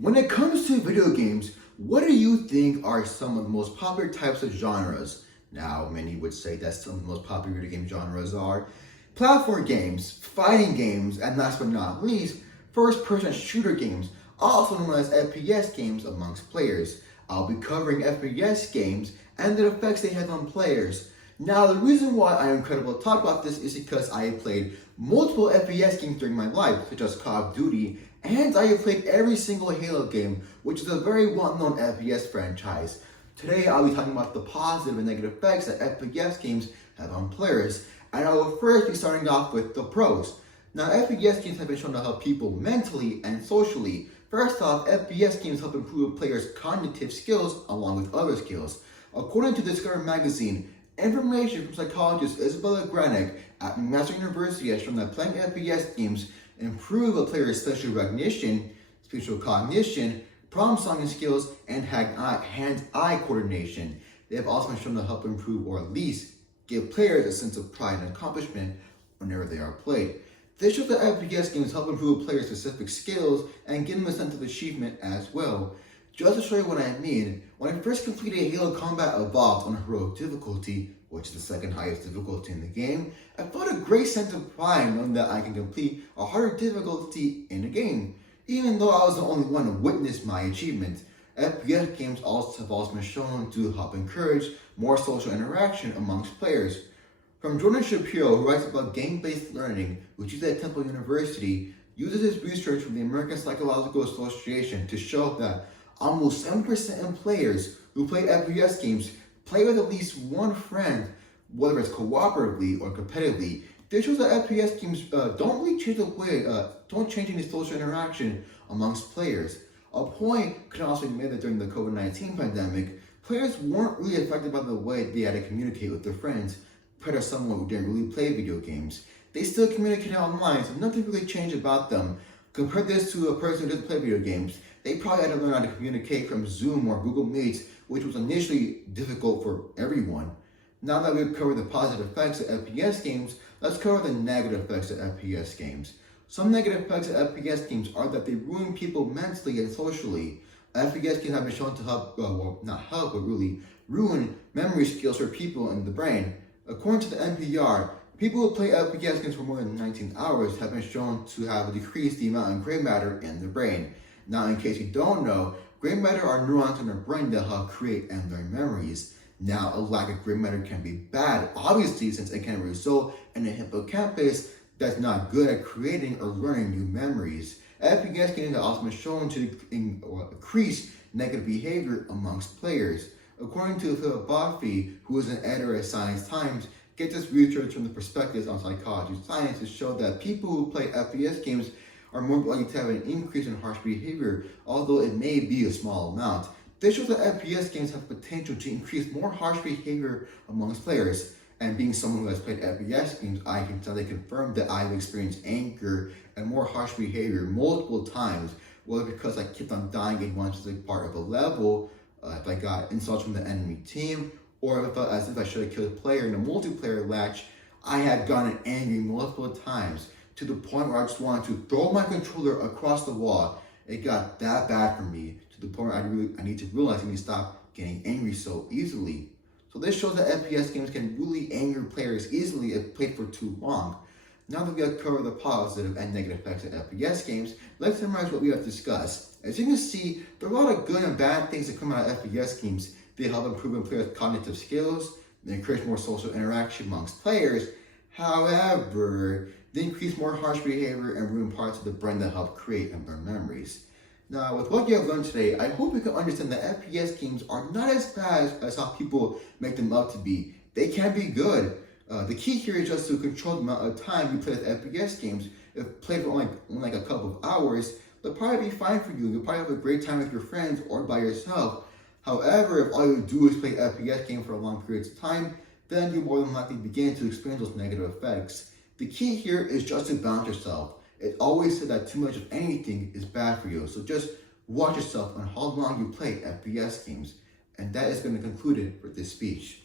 When it comes to video games, what do you think are some of the most popular types of genres? Now, many would say that some of the most popular video game genres are platform games, fighting games, and last but not least, first-person shooter games, also known as FPS games amongst players. I'll be covering FPS games and the effects they have on players. Now, the reason why I am incredible to talk about this is because I have played multiple FPS games during my life, such as Call of Duty, and I have played every single Halo game, which is a very well-known FPS franchise. Today, I'll be talking about the positive and negative effects that FPS games have on players, and I will first be starting off with the pros. Now, FPS games have been shown to help people mentally and socially. First off, FPS games help improve players' cognitive skills along with other skills. According to Discover magazine, information from psychologist Isabella Granick at McMaster University has shown that playing FPS games improve a player's spatial recognition, spatial cognition, problem-solving skills, and hand-eye coordination. They have also been shown to help improve or at least give players a sense of pride and accomplishment whenever they are played. This shows that FPS games help improve a player's specific skills and give them a sense of achievement as well. Just to show you what I mean, when I first completed Halo Combat Evolved on heroic difficulty, which is the second highest difficulty in the game, I felt a great sense of pride knowing that I can complete a harder difficulty in the game, even though I was the only one to witness my achievement. FPS games have also been shown to help encourage more social interaction amongst players. From Jordan Shapiro, who writes about game-based learning, which is at Temple University, uses his research from the American Psychological Association to show that almost 7% of players who play FPS games play with at least one friend, whether it's cooperatively or competitively. This shows that FPS games don't really change the way, don't change any social interaction amongst players. A point can also be made that during the COVID-19 pandemic, players weren't really affected by the way they had to communicate with their friends compared to someone who didn't really play video games. They still communicated online, so nothing really changed about them. Compare this to a person who doesn't play video games. They probably had to learn how to communicate from Zoom or Google Meets, which was initially difficult for everyone. Now that we've covered the positive effects of FPS games, let's cover the negative effects of FPS games. Some negative effects of FPS games are that they ruin people mentally and socially. FPS games have been shown to help, not help, but really ruin memory skills for people in the brain. According to the NPR, people who play FPS games for more than 19 hours have been shown to have decreased the amount of gray matter in the brain. Now, in case you don't know, gray matter are neurons in the brain that help create and learn memories. Now, a lack of gray matter can be bad, obviously, since it can result in a hippocampus that's not good at creating or learning new memories. FPS games have also been shown to increase negative behavior amongst players. According to Philip Boffey, who is an editor at Science Times, get this research from the perspectives on psychology science to show that people who play FPS games are more likely to have an increase in harsh behavior, although it may be a small amount. This shows that FPS games have potential to increase more harsh behavior amongst players. And being someone who has played FPS games, I can tell they confirm that I've experienced anger and more harsh behavior multiple times, whether because I kept on dying in one specific part of a level, if I got insults from the enemy team, or if I felt as if I should have killed a player in a multiplayer match. I had gotten angry multiple times to the point where I just wanted to throw my controller across the wall. It got that bad for me to the point where I need to realize I need to stop getting angry so easily. So this shows that FPS games can really anger players easily if played for too long. Now that we have covered the positive and negative effects of FPS games, let's summarize what we have discussed. As you can see, there are a lot of good and bad things that come out of FPS games. They help improve a players' cognitive skills, they encourage more social interaction amongst players. However, they increase more harsh behavior and ruin parts of the brain that help create and learn memories. Now, with what you have learned today, I hope you can understand that FPS games are not as bad as how people make them out to be. They can be good. The key here is just to control the amount of time you play with FPS games. If played for only like a couple of hours, they'll probably be fine for you. You'll probably have a great time with your friends or by yourself. However, if all you do is play FPS games for long periods of time, then you more than likely begin to experience those negative effects. The key here is just to balance yourself. It always said that too much of anything is bad for you. So just watch yourself on how long you play FPS games. And that is going to conclude it for this speech.